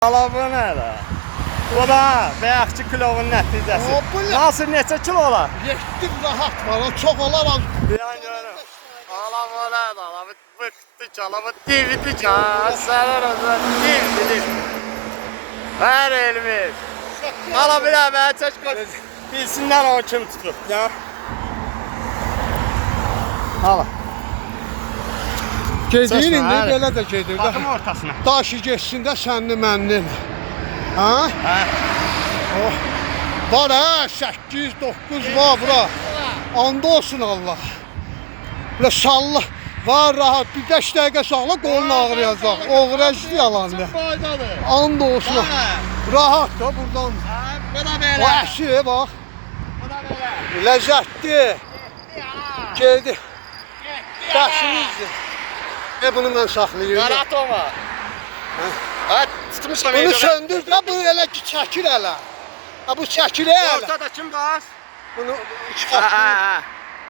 Ala bu nə də? Bu da bəyəkçi kilovun nəticəsi. Nasıl neçə kilo olar? 7 rahat var, o çox olar az. Yan görüm. Ala bu nə də? Ala bu bıqdı ki, ala bu dividi ki. Sənin özün dividi. Ver Elmir. Ala bir də mənə çək qoy. Bilsinlər o kim tutub. Ya. Ala. Gedir indi, belə də gedir. Baxım ortasına. Daşı geçsin də sənli mənli. Ha? Hə. Oh. Var ha, 8, 9 var bura. Anda olsun Allah. Böyle salla. Var rahat, bir 5 dəqiqə sağla qolun ağrıyacaq. Oğrəcdi yalandı. Anda olsun. Rahat da buradan. Bu da belə. Vəhşi bak. Bu da belə. Ləzzətli. Geldi. Daşınızdır. Bunu mən saxlayıyorum. Qaratoma. Ha, tutmuşam. Bunu söndür da, bu elə ki çəkir hələ. Ha, bu çəkir hələ. Ortada kim bas? Bunu çıxartır.